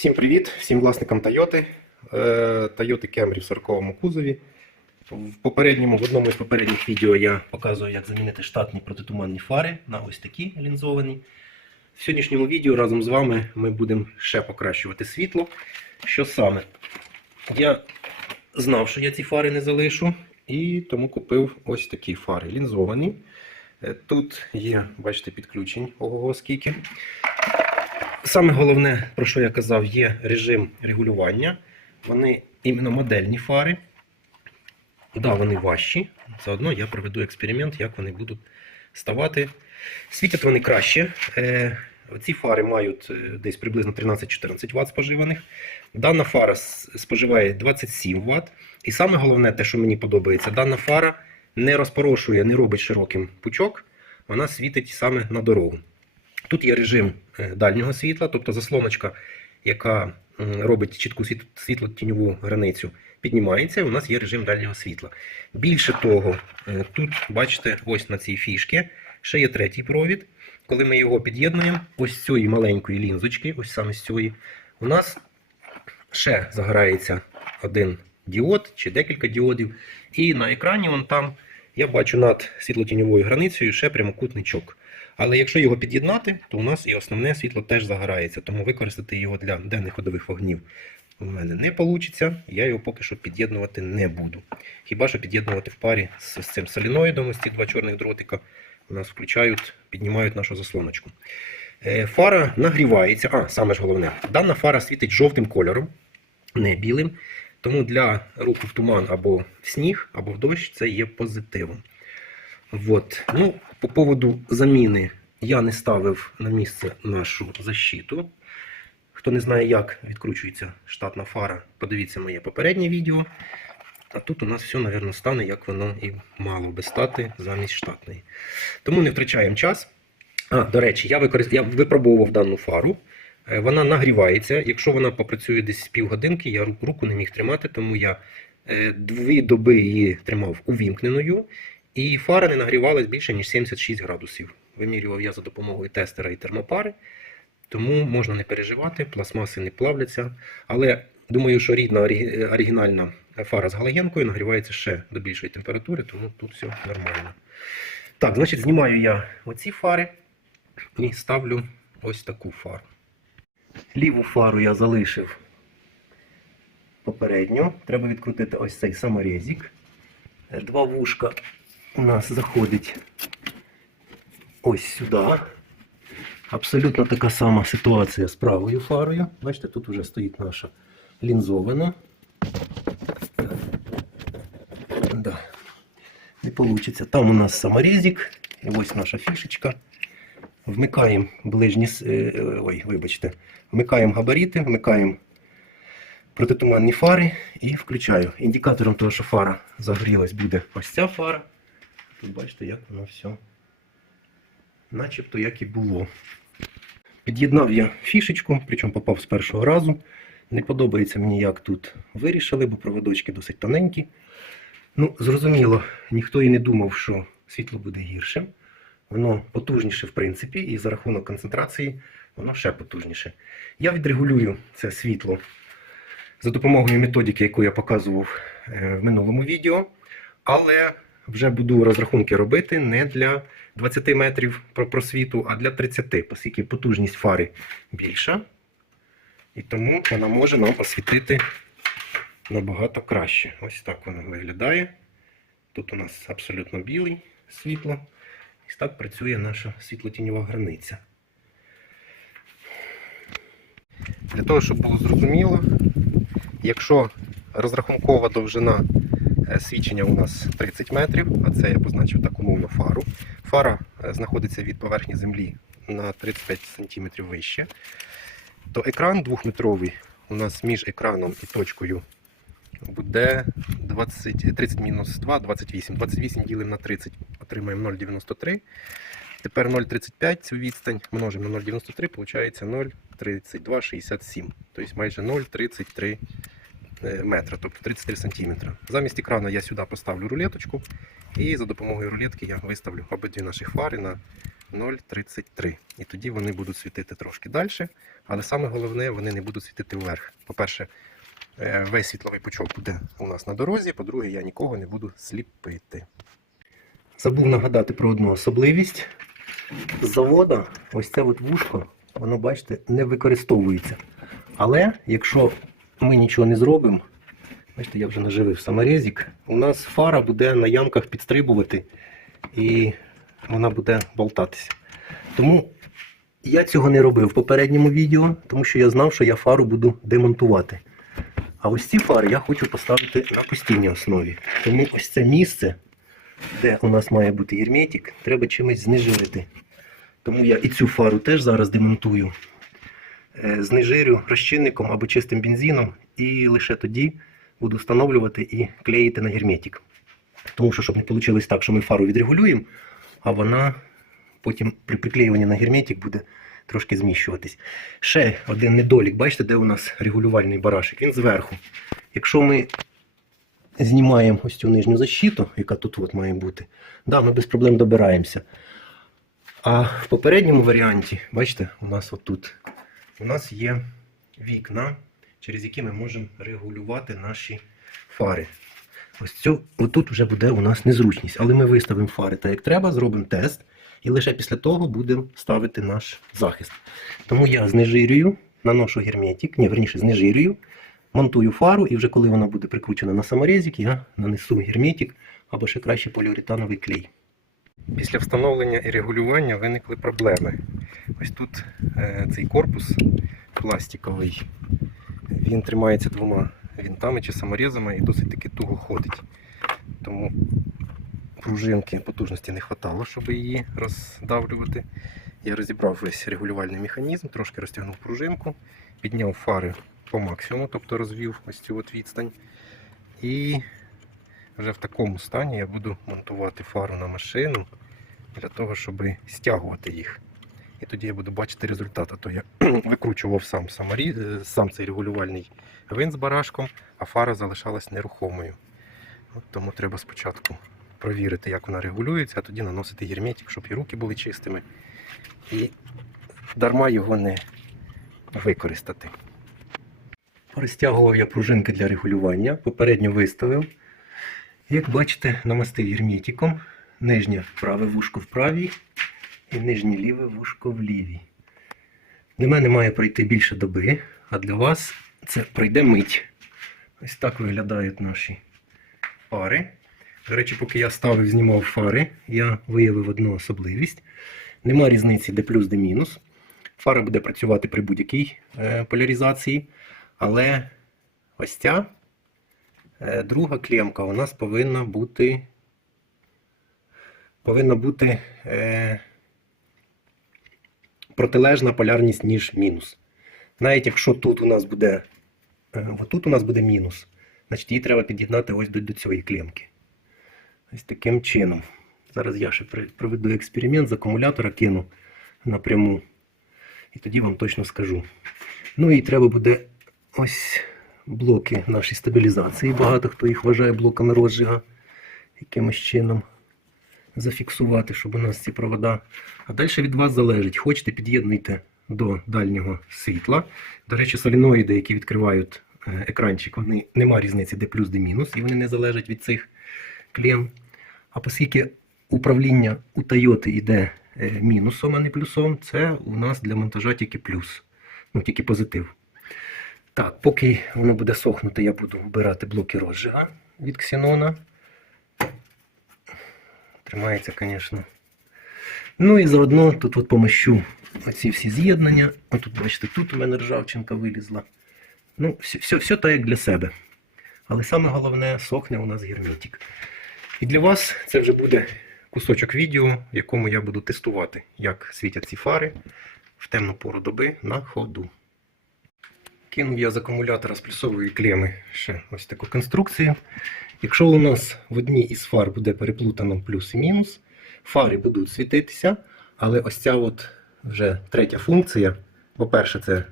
Всім привіт, всім власникам Toyota. Е, Toyota Camry в 40 кузові. В попередньому, в одному із попередніх відео я показую, як замінити штатні протитуманні фари на ось такі лінзовані. В сьогоднішньому відео разом з вами ми будемо ще покращувати світло. Що саме? Я знав, що я ці фари не залишу, і тому купив ось такі фари лінзовані. Е, Тут є, бачите, підключень ого скільки. Саме головне, про що я казав, є режим регулювання. Вони іменно модельні фари. Да, вони важчі. Заодно я проведу експеримент, як вони будуть ставати. Світять вони краще. Е, ці фари мають е, десь приблизно 13-14 Вт споживаних. Дана фара споживає 27 Вт. І саме головне, те, що мені подобається, дана фара не розпорошує, не робить широким пучок, вона світить саме на дорогу. Тут є режим е, дальнього світла, тобто заслоночка, яка робить чітку світ- світло-тіньову границю, піднімається, і у нас є режим дальнього світла. Більше того, е, тут, бачите, ось на цій фішці ще є третій провід. Коли ми його під'єднуємо, ось з цієї маленької лінзочки, ось саме з цієї, у нас ще загорається один діод чи декілька діодів. І на екрані вон там я бачу над світло-тіньовою границею ще прямокутничок. Але якщо його під'єднати, то у нас і основне світло теж загорається, тому використати його для денних ходових вогнів у мене не вийде. Я його поки що під'єднувати не буду. Хіба що під'єднувати в парі з, з цим соліноїдом, ось ці два чорних дротика, у нас включають, піднімають нашу заслоночку. Е, Фара нагрівається. А, саме ж головне, дана фара світить жовтим кольором, не білим. Тому для руху в туман або в сніг, або в дощ це є позитивом. Вот. Ну, по поводу заміни я не ставив на місце нашу защиту. Хто не знає, як відкручується штатна фара, подивіться моє попереднє відео. А тут у нас все, мабуть, стане, як воно і мало би стати замість штатної. Тому не втрачаємо час. А, до речі, я, використ... я випробовував дану фару. Е, Вона нагрівається. Якщо вона попрацює десь півгодинки, я руку не міг тримати, тому я е, дві доби її тримав увімкненою. І фара не нагрівалась більше, ніж 76 градусів. Вимірював я за допомогою тестера і термопари. Тому можна не переживати, пластмаси не плавляться. Але думаю, що рідна оригінальна фара з галогенкою нагрівається ще до більшої температури, тому тут все нормально. Так, значить, знімаю я оці фари і ставлю ось таку фару. Ліву фару я залишив попередньо. Треба відкрутити ось цей саморезик. Два вушка у нас заходить ось сюди. Абсолютно така сама ситуація з правою фарою. Бачите, тут вже стоїть наша лінзована. Да. Не вийде. Там у нас саморезик. І ось наша фішечка. Вмикаємо ближні. е, е, Ой, вибачте. Вмикаємо габарити, вмикаємо протитуманні фари і включаю. Індикатором того, що фара загорілась, буде ось ця фара. Тут бачите, як воно все. Начебто як і було. Під'єднав я фішечку, причому попав з першого разу. Не подобається мені, як тут вирішили, бо проводочки досить тоненькі. Ну, зрозуміло, ніхто і не думав, що світло буде гіршим. Воно потужніше, в принципі, і за рахунок концентрації воно ще потужніше. Я відрегулюю це світло за допомогою методики, яку я показував е, в минулому відео. Але вже буду розрахунки робити не для 20 метрів просвіту, а для 30, оскільки потужність фари більша. І тому вона може нам освітити набагато краще. Ось так воно виглядає. Тут у нас абсолютно білий світло. Ось так працює наша світлотіньова границя. Для того, щоб було зрозуміло, якщо розрахункова довжина е, свічення у нас 30 метрів, а це я позначив так умовно фару. Фара е, знаходиться від поверхні землі на 35 см вище, то екран двохметровий у нас між екраном і точкою буде 20, 30 мінус 2, 28. 28 ділимо на 30, отримаємо 0,93. Тепер 0,35 цю відстань множимо на 0,93, виходить 0,3267. Тобто майже 0,33 е, метра, тобто 33 сантиметра. Замість екрану я сюди поставлю рулеточку і за допомогою рулетки я виставлю обидві наші фари на 0,33. І тоді вони будуть світити трошки далі. Але саме головне, вони не будуть світити вверх. По-перше, е, весь світловий пучок буде у нас на дорозі. По-друге, я нікого не буду сліпити. Забув нагадати про одну особливість. Завода ось це от вушко, воно, бачите, не використовується. Але якщо ми нічого не зробимо, бачите, я вже наживив саморезик, у нас фара буде на ямках підстрибувати і вона буде болтатися. Тому я цього не робив в попередньому відео, тому що я знав, що я фару буду демонтувати. А ось ці фари я хочу поставити на постійній основі. Тому ось це місце, де у нас має бути герметик, треба чимось знежирити. Тому я і цю фару теж зараз демонтую. Е, Знежирю розчинником або чистим бензином, і лише тоді буду встановлювати і клеїти на герметик. Тому що, щоб не вийшло так, що ми фару відрегулюємо, а вона потім при приклеюванні на герметик буде трошки зміщуватись. Ще один недолік, бачите, де у нас регулювальний барашек? Він зверху. Якщо ми знімаємо ось цю нижню защиту, яка тут от має бути, да, ми без проблем добираємося. А в попередньому варіанті, бачите, у нас отут, у нас є вікна, через які ми можемо регулювати наші фари. Ось цю, отут вже буде у нас незручність, але ми виставимо фари так, як треба, зробимо тест, і лише після того будемо ставити наш захист. Тому я знежирюю, наношу герметик, ні, верніше знежирюю, монтую фару, і вже коли вона буде прикручена на саморезик, я нанесу герметик або ще краще поліуретановий клей. Після встановлення і регулювання виникли проблеми. Ось тут е, цей корпус пластиковий, він тримається двома вінтами чи саморізами і досить таки туго ходить. Тому пружинки потужності не вистачало, щоб її роздавлювати. Я розібрав весь регулювальний механізм, трошки розтягнув пружинку, підняв фари по максимуму, тобто розвів ось цю от відстань. І вже в такому стані я буду монтувати фару на машину для того, щоб стягувати їх. І тоді я буду бачити результат. А то я викручував сам, саморі... е, сам цей регулювальний гвинт з барашком, а фара залишалась нерухомою. От тому треба спочатку провірити, як вона регулюється, а тоді наносити герметик, щоб і руки були чистими. І дарма його не використати. Розтягував я пружинки для регулювання, попередньо виставив. Як бачите, намастив герметиком. Нижнє праве вушко в правій і нижнє ліве вушко в лівій. Для мене має пройти більше доби, а для вас це пройде мить. Ось так виглядають наші фари. До речі, поки я ставив, знімав фари, я виявив одну особливість. Нема різниці, де плюс, де мінус. Фара буде працювати при будь-якій е, поляризації, але ось ця друга клемка у нас повинна бути повинна бути е, протилежна полярність, ніж мінус. Навіть якщо тут у нас буде, е, отут у нас буде мінус, значить її треба під'єднати ось до, до цієї клемки. Ось таким чином. Зараз я ще проведу експеримент з акумулятора кину напряму. І тоді вам точно скажу. Ну і треба буде ось блоки нашої стабілізації. Багато хто їх вважає блоками розжига якимось чином зафіксувати, щоб у нас ці провода. А далі від вас залежить. Хочете, під'єднуйте до дальнього світла. До речі, соліноїди, які відкривають е, екранчик, вони нема різниці, де плюс, де мінус, і вони не залежать від цих клем. А оскільки управління у Toyota йде е, мінусом, а не плюсом, це у нас для монтажа тільки плюс, ну тільки позитив. Так, поки воно буде сохнути, я буду вбирати блоки розжига від ксенона. Тримається, звісно. Ну і заодно тут от помощу оці всі з'єднання. Отут, бачите, тут у мене ржавчинка вилізла. Ну, все, все, все так, як для себе. Але саме головне, сохне у нас герметик. І для вас це вже буде кусочок відео, в якому я буду тестувати, як світять ці фари в темну пору доби на ходу. Кинув я з акумулятора з плюсової клеми ще ось таку конструкцію. Якщо у нас в одній із фар буде переплутано плюс і мінус, фари будуть світитися, але ось ця от вже третя функція. По-перше, це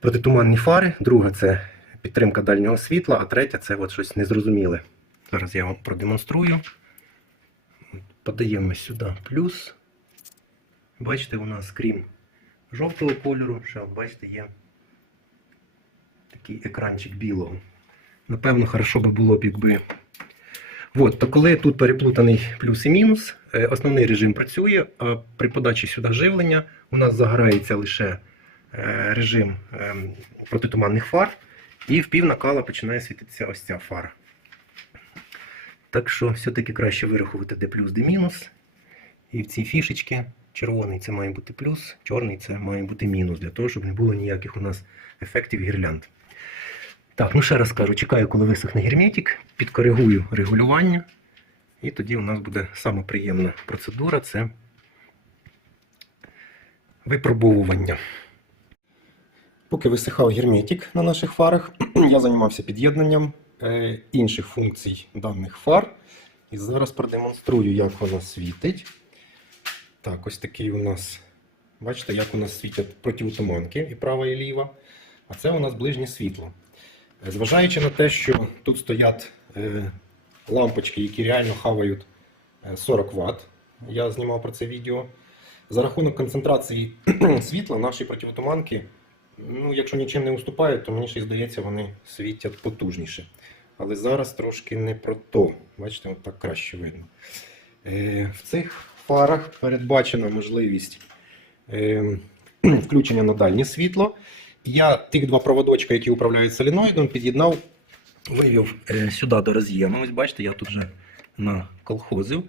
протитуманні фари, друга це підтримка дальнього світла, а третя це от щось незрозуміле. Зараз я вам продемонструю. Подаємо сюди плюс. Бачите, у нас крім жовтого кольору, ще бачите, є такий екранчик білого. Напевно, хорошо би було б, якби. От, то коли тут переплутаний плюс і мінус, е, основний режим працює, а при подачі сюди живлення у нас загорається лише е, режим ем, протитуманних фар, і в пів накала починає світитися ось ця фара. Так що все-таки краще вирахувати де плюс, де мінус. І в цій фішечці червоний це має бути плюс, чорний це має бути мінус, для того, щоб не було ніяких у нас ефектів гірлянд. Так, ну ще раз кажу, чекаю, коли висохне герметик, підкоригую регулювання. І тоді у нас буде сама приємна процедура це випробовування. Поки висихав герметик на наших фарах, я займався під'єднанням е, інших функцій даних фар. І зараз продемонструю, як вона світить. Так, ось такий у нас. Бачите, як у нас світять противотуманки і права, і ліва. А це у нас ближнє світло. Е, Зважаючи на те, що тут стоять е, лампочки, які реально хавають е, 40 Вт, я знімав про це відео. За рахунок концентрації світла наші противотуманки, ну, якщо нічим не уступають, то мені ще здається, вони світять потужніше. Але зараз трошки не про то. Бачите, от так краще видно. Е, в цих фарах передбачена можливість е, включення на дальнє світло. Я тих два проводочка, які управляють соліноїдом, під'єднав, вивів е, сюди до роз'єму. Ось бачите, я тут вже наколхозив.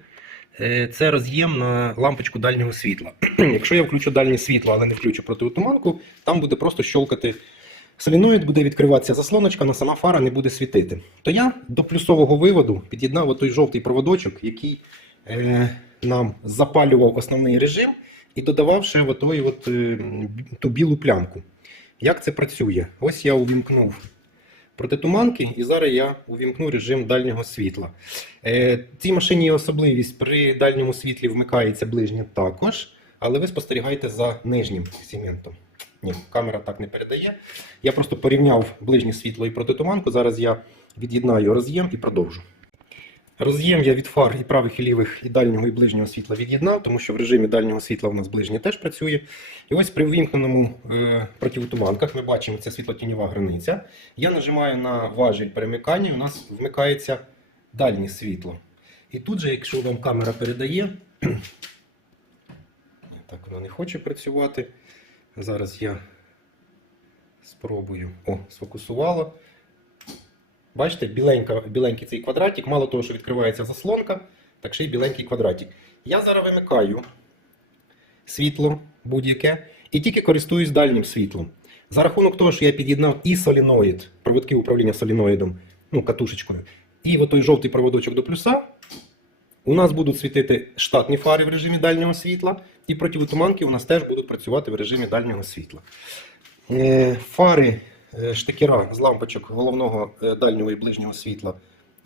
Е, Це роз'єм на лампочку дальнього світла. Якщо я включу дальнє світло, але не включу протитуманку, там буде просто щолкати соліноїд, буде відкриватися заслоночка, але сама фара не буде світити. То я до плюсового виводу під'єднав отой жовтий проводочок, який е, нам запалював основний режим і додавав ще отой от, е, ту білу плямку. Як це працює? Ось я увімкнув протитуманки, і зараз я увімкну режим дальнього світла. Е, цій машині є особливість при дальньому світлі вмикається ближнє також, але ви спостерігаєте за нижнім сегментом. Ні, камера так не передає. Я просто порівняв ближнє світло і протитуманку. Зараз я від'єднаю роз'єм і продовжу. Роз'єм я від фар і правих, і лівих, і дальнього, і ближнього світла від'єднав, тому що в режимі дальнього світла у нас ближнє теж працює. І ось при вимкненому е, противотуманках ми бачимо, це світлотіньова границя. Я нажимаю на важіль перемикання, і у нас вмикається дальнє світло. І тут же, якщо вам камера передає, так вона не хоче працювати. Зараз я спробую. О, сфокусувало. Бачите, біленька, біленький цей квадратик, мало того, що відкривається заслонка, так ще й біленький квадратик. Я зараз вимикаю світло будь-яке і тільки користуюсь дальнім світлом. За рахунок того, що я під'єднав і соліноїд, проводки управління соліноїдом, ну, катушечкою, і отой жовтий проводочок до плюса, у нас будуть світити штатні фари в режимі дальнього світла, і противотуманки у нас теж будуть працювати в режимі дальнього світла. Е, Фари е, штекера з лампочок головного е, дальнього і ближнього світла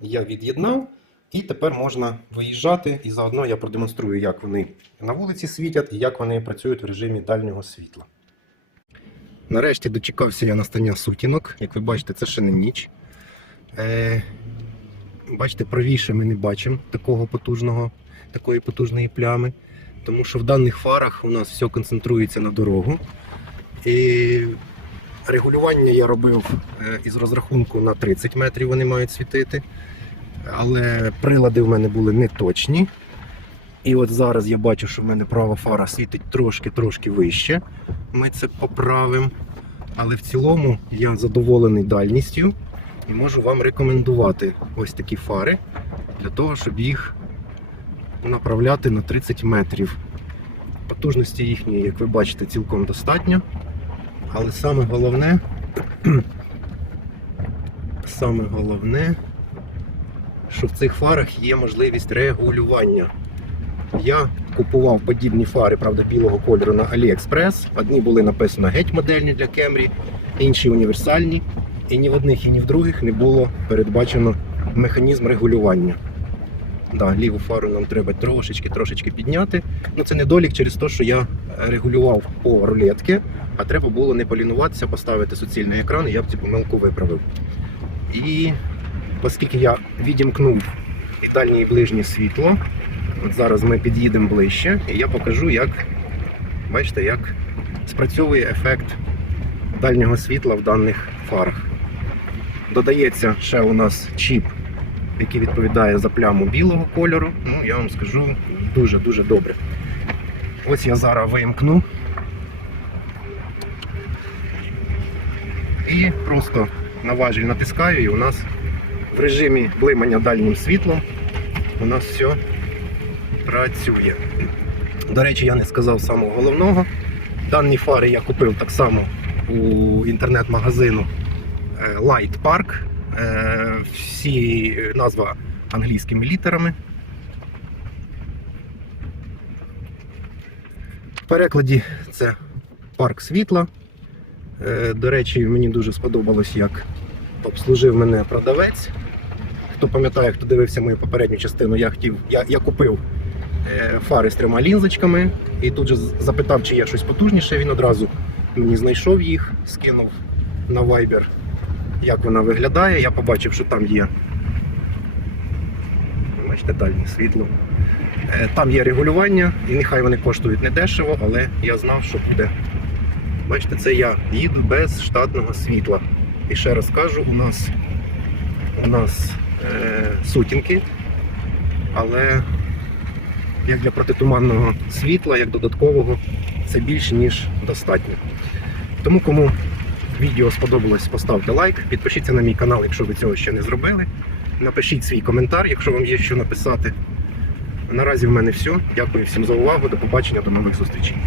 я від'єднав. І тепер можна виїжджати, і заодно я продемонструю, як вони на вулиці світять і як вони працюють в режимі дальнього світла. Нарешті дочекався я настання сутінок. Як ви бачите, це ще не ніч. Е, бачите, правіше ми не бачимо такого потужного, такої потужної плями. Тому що в даних фарах у нас все концентрується на дорогу. І регулювання я робив е, із розрахунку на 30 метрів вони мають світити. Але прилади в мене були не точні. І от зараз я бачу, що в мене права фара світить трошки-трошки вище. Ми це поправимо. Але в цілому я задоволений дальністю і можу вам рекомендувати ось такі фари для того, щоб їх направляти на 30 метрів. Потужності їхньої, як ви бачите, цілком достатньо. Але саме головне, саме головне, що в цих фарах є можливість регулювання. Я купував подібні фари, правда, білого кольору на AliExpress. Одні були написано геть модельні для Camry, інші універсальні. І ні в одних, і ні в других не було передбачено механізм регулювання. Да, ліву фару нам треба трошечки трошечки підняти. Ну це недолік через те, що я регулював по рулетки, а треба було не полінуватися, поставити суцільний екран, і я б цю помилку виправив. І оскільки я відімкнув і дальнє і ближнє світло, От зараз ми під'їдемо ближче, і я покажу, як бачите, як спрацьовує ефект дальнього світла в даних фарах. Додається ще у нас чіп, який відповідає за пляму білого кольору. Ну, я вам скажу дуже-дуже добре. Ось я зараз вимкну. І просто на важіль натискаю, і у нас в режимі блимання дальнім світлом у нас все працює. До речі, я не сказав самого головного. Дані фари я купив так само у інтернет-магазину е, Light Park. Е, Всі назва англійськими літерами. В перекладі це парк світла. Е, До речі, мені дуже сподобалось, як обслужив мене продавець. Хто пам'ятає, хто дивився мою попередню частину, я хотів, я, я купив е, фари з трьома лінзочками і тут же запитав, чи є щось потужніше. Він одразу мені знайшов їх, скинув на Viber, як вона виглядає. Я побачив, що там є. Бачите, дальнє світло. Е, Там є регулювання, і нехай вони коштують не дешево, але я знав, що буде. Бачите, це я їду без штатного світла. І ще раз кажу, у нас, у нас е, сутінки, але як для протитуманного світла, як додаткового, це більше, ніж достатньо. Тому кому відео сподобалось, поставте лайк, підпишіться на мій канал, якщо ви цього ще не зробили. Напишіть свій коментар, якщо вам є що написати. Наразі в мене все. Дякую всім за увагу. До побачення, до нових зустрічей.